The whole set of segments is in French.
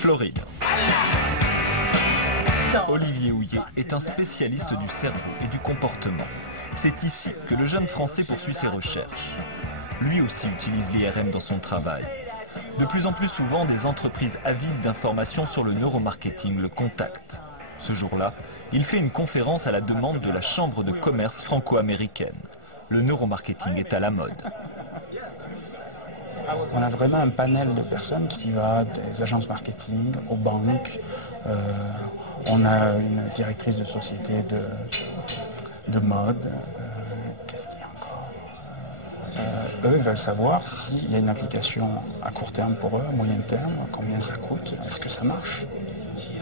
Floride. Olivier Houillet est un spécialiste du cerveau et du comportement. C'est ici que le jeune Français poursuit ses recherches. Lui aussi utilise l'IRM dans son travail. De plus en plus souvent, des entreprises avides d'informations sur le neuromarketing le contactent. Ce jour-là, il fait une conférence à la demande de la Chambre de commerce franco-américaine. Le neuromarketing est à la mode. On a vraiment un panel de personnes qui va des agences marketing aux banques. On a une directrice de société de mode. Qu'est-ce qu'il y a encore? Eux veulent savoir s'il y a une application à court terme pour eux, à moyen terme, combien ça coûte, est-ce que ça marche?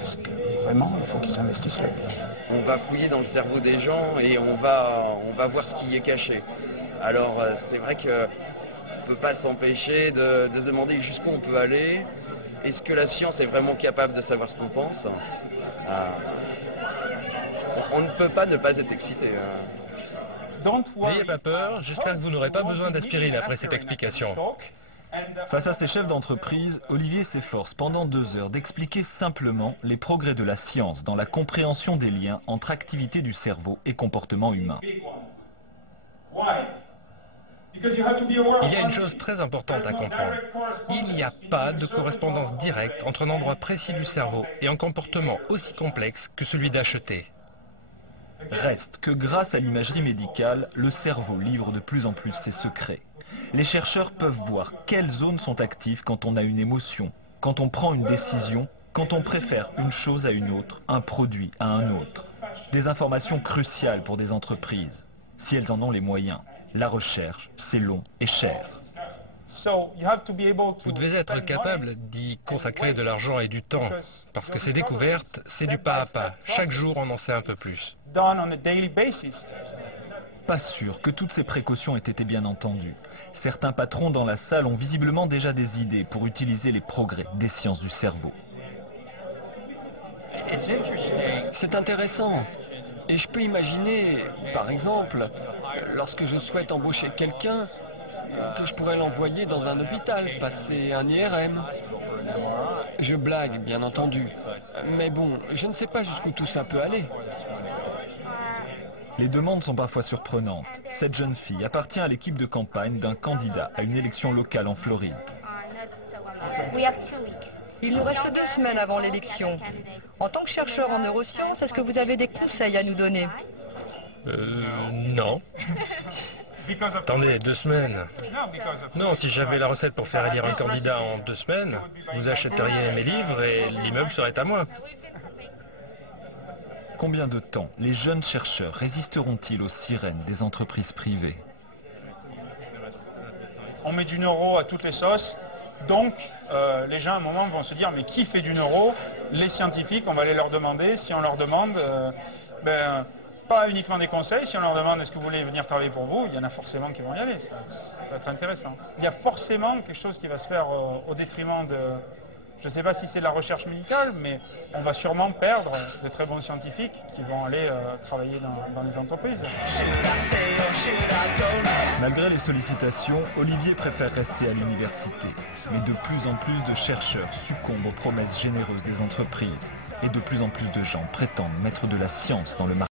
Est-ce que vraiment il faut qu'ils investissent là-dedans? On va fouiller dans le cerveau des gens et on va voir ce qui y est caché. Alors c'est vrai que on ne peut pas s'empêcher de se demander jusqu'où on peut aller. Est-ce que la science est vraiment capable de savoir ce qu'on pense? On ne peut pas ne pas être excité. N'ayez pas peur, j'espère que vous n'aurez pas besoin d'aspirine après cette explication. Face à ces chefs d'entreprise, Olivier s'efforce pendant 2 heures d'expliquer simplement les progrès de la science dans la compréhension des liens entre activité du cerveau et comportement humain. Il y a une chose très importante à comprendre. Il n'y a pas de correspondance directe entre un endroit précis du cerveau et un comportement aussi complexe que celui d'acheter. Reste que grâce à l'imagerie médicale, le cerveau livre de plus en plus ses secrets. Les chercheurs peuvent voir quelles zones sont actives quand on a une émotion, quand on prend une décision, quand on préfère une chose à une autre, un produit à un autre. Des informations cruciales pour des entreprises, si elles en ont les moyens. La recherche, c'est long et cher. Vous devez être capable d'y consacrer de l'argent et du temps, parce que ces découvertes, c'est du pas à pas. Chaque jour, on en sait un peu plus. Pas sûr que toutes ces précautions aient été bien entendues. Certains patrons dans la salle ont visiblement déjà des idées pour utiliser les progrès des sciences du cerveau. C'est intéressant. Et je peux imaginer, par exemple, lorsque je souhaite embaucher quelqu'un, que je pourrais l'envoyer dans un hôpital, passer un IRM. Je blague, bien entendu. Mais bon, je ne sais pas jusqu'où tout ça peut aller. Les demandes sont parfois surprenantes. Cette jeune fille appartient à l'équipe de campagne d'un candidat à une élection locale en Floride. Il nous reste 2 semaines avant l'élection. En tant que chercheur en neurosciences, est-ce que vous avez des conseils à nous donner? Non. Attendez, 2 semaines. Non, si j'avais la recette pour faire élire un candidat en 2 semaines, vous achèteriez mes livres et l'immeuble serait à moi. Combien de temps les jeunes chercheurs résisteront-ils aux sirènes des entreprises privées? On met du neuro à toutes les sauces. Donc, les gens à un moment vont se dire, mais qui fait du neuro? Les scientifiques, on va aller leur demander. Si on leur demande, pas uniquement des conseils, si on leur demande, est-ce que vous voulez venir travailler pour vous? Il y en a forcément qui vont y aller. Ça va être intéressant. Il y a forcément quelque chose qui va se faire au détriment de... Je ne sais pas si c'est de la recherche médicale, mais on va sûrement perdre de très bons scientifiques qui vont aller travailler dans les entreprises. Malgré les sollicitations, Olivier préfère rester à l'université. Mais de plus en plus de chercheurs succombent aux promesses généreuses des entreprises. Et de plus en plus de gens prétendent mettre de la science dans le marché.